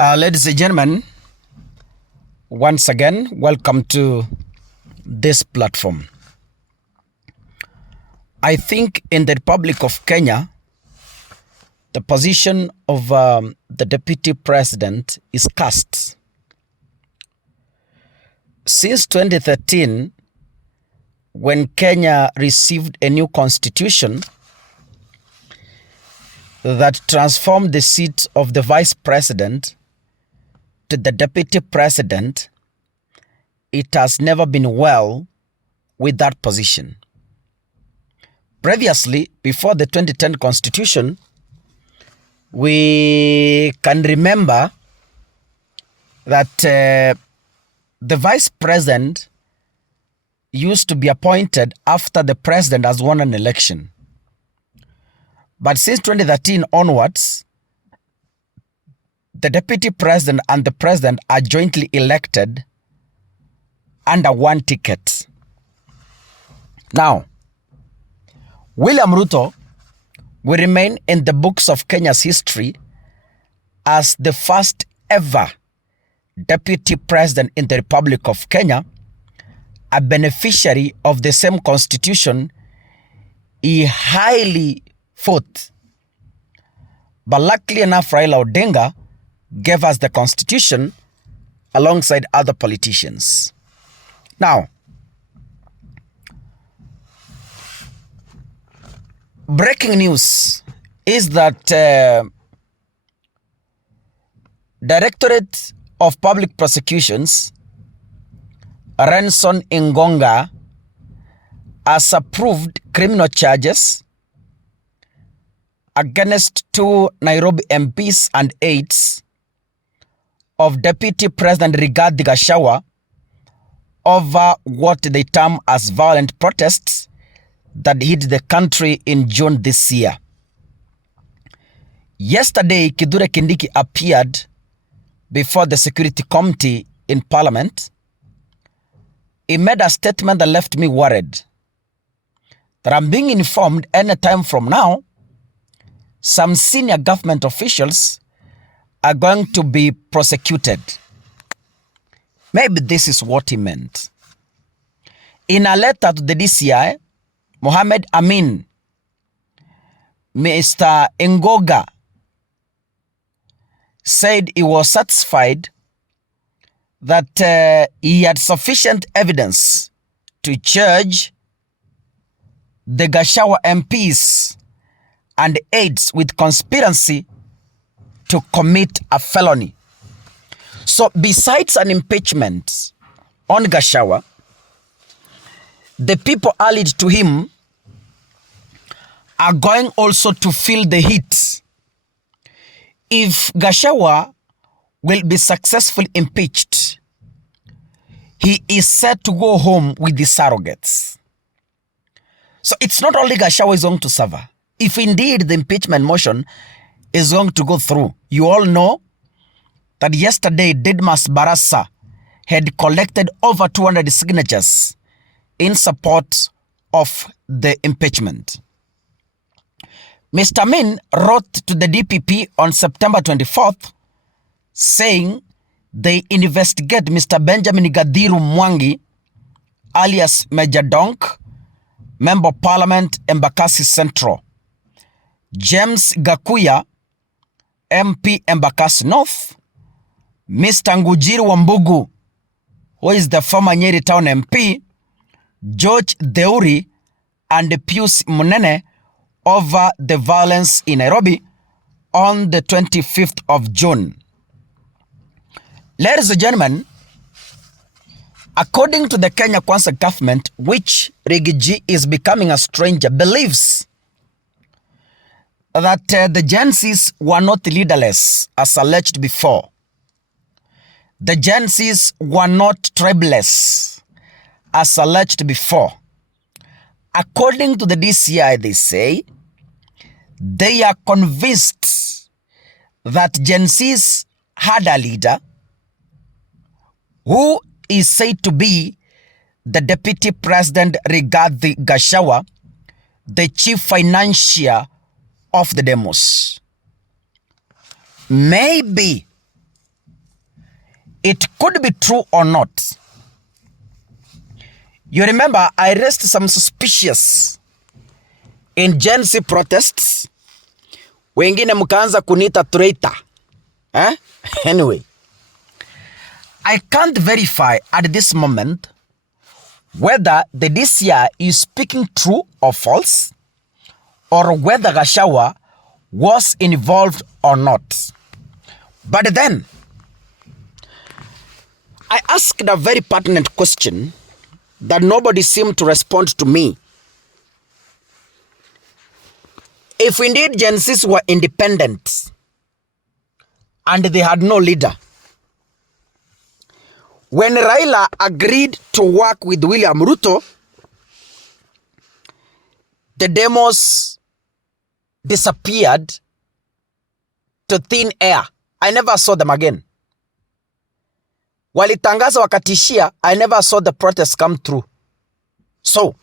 Ladies and gentlemen, once again, welcome to this platform. I think in the Republic of Kenya, the position of the deputy president is cast. Since 2013, when Kenya received a new constitution that transformed the seat of the vice president to the deputy president, it has never been well with that position. Previously, before the 2010 constitution, we can remember that the vice president used to be appointed after the president has won an election. But since 2013 onwards, the deputy president and the president are jointly elected under one ticket. Now, William Ruto will remain in the books of Kenya's history as the first ever deputy president in the Republic of Kenya, a beneficiary of the same constitution he highly fought. But luckily enough, Raila Odinga gave us the constitution alongside other politicians. Now, breaking news is that Directorate of Public Prosecutions, Renson Ingonga, has approved criminal charges against two Nairobi MPs and aides of Deputy President Rigathi Gachagua over what they term as violent protests that hit the country in June this year. Yesterday, Kithure Kindiki appeared before the Security Committee in Parliament. He made a statement that left me worried that I'm being informed any time from now, some senior government officials are going to be prosecuted. Maybe this is what he meant. In a letter to the DCI, Mohamed Amin, Mr. Ngoga, said he was satisfied that he had sufficient evidence to charge the Gachagua MPs and aides with conspiracy to commit a felony. So besides an impeachment on Gachagua, the people allied to him are going also to feel the heat. If Gachagua will be successfully impeached, he is set to go home with the surrogates. So it's not only Gachagua is going to suffer. If indeed the impeachment motion is going to go through, you all know that yesterday Didmas Barasa had collected over 200 signatures in support of the impeachment. Mr. Min wrote to the DPP on September 24th saying they investigate Mr. Benjamin Gadiru Mwangi, alias Major Donk, Member of Parliament, Embakasi Central, James Gakuya, MP Embakasi North, Mr. Ngujiri Wambugu, who is the former Nyeri Town MP, George Deuri, and Pius Munene over the violence in Nairobi on the 25th of June. Ladies and gentlemen, according to the Kenya Kwanza government, which Rigiji is becoming a stranger, believes that the Gen Zs were not leaderless as alleged before. The Gen Zs were not tribeless as alleged before. According to the DCI, they say they are convinced that Gen Zs had a leader who is said to be the Deputy President Rigathi Gachagua, the chief financier of the demos. Maybe it could be true or not. You remember I raised some suspicious in Gen Z protests. Wengine mkaanza kunita traitor. Anyway, I can't verify at this moment whether the DCI is speaking true or false, or whether Gachagua was involved or not. But then, I asked a very pertinent question that nobody seemed to respond to me. If indeed Gen Zs were independent and they had no leader, when Raila agreed to work with William Ruto, the demos disappeared to thin air. I never saw them again. Walitangaza wakatishia, I never saw the protests come through. So,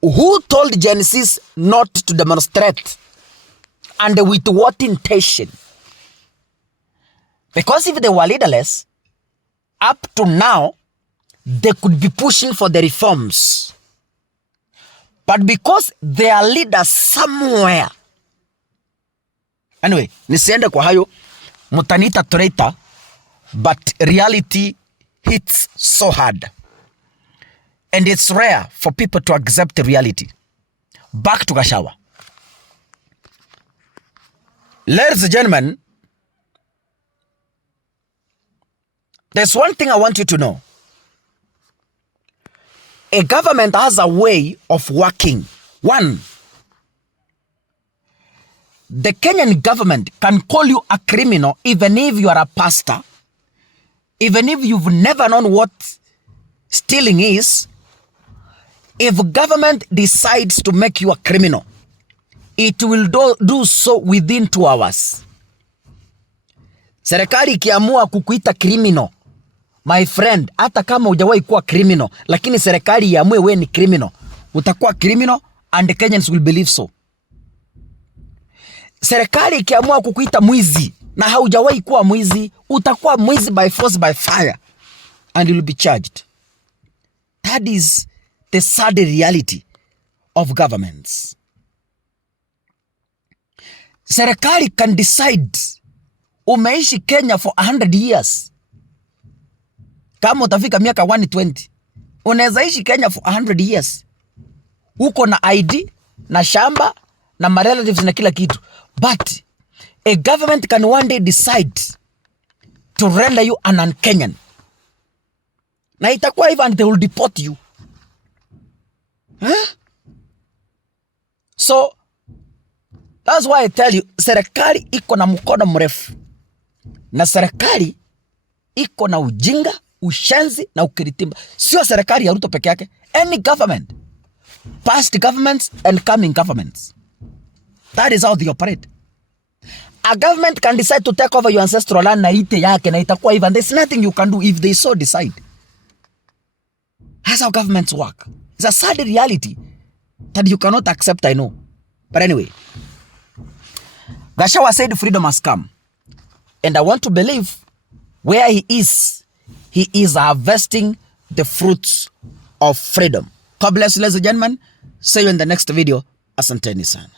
who told Gen Zs not to demonstrate? And with what intention? Because if they were leaderless, up to now, they could be pushing for the reforms. But because they are leaders somewhere. Anyway, nisiende kwa hayo, mutanita traitor, but reality hits so hard. And it's rare for people to accept reality. Back to Gachagua. Ladies and gentlemen, there's one thing I want you to know. A government has a way of working. One, the Kenyan government can call you a criminal even if you are a pastor, even if you've never known what stealing is. If government decides to make you a criminal, it will do so within 2 hours. Serikali ikiamua kukuita criminal, my friend, hata kama hujawahi kuwa criminal, lakini serikali iamue wewe ni criminal, utakuwa criminal and the Kenyans will believe so. Serikali ikiamua kukuita mwizi na haujawahi kuwa mwizi, utakuwa mwizi by force by fire and you'll be charged. That is the sad reality of governments. Serikali can decide umeishi Kenya for 100 years. Kama utafika miaka 120, unaweza ishi Kenya for 100 years. Uko na ID, na shamba, na my relatives na kila kitu. But a government can one day decide to render you an un-Kenyan. Na itakuwa hivyo and they will deport you. So, that's why I tell you, serikali iko na mkono mrefu. Na serikali iko na ujinga, ushenzi na ukiritimba. Sio serikali ya Ruto peke yake. Any government. Past governments and coming governments. That is how they operate. A government can decide to take over your ancestral land na ite yake na itakuwa even. There's nothing you can do if they so decide. That's how governments work. It's a sad reality that you cannot accept, I know. But anyway, Gachagua said freedom has come. And I want to believe where he is harvesting the fruits of freedom. God bless you, ladies and gentlemen. See you in the next video. Asanteni sana.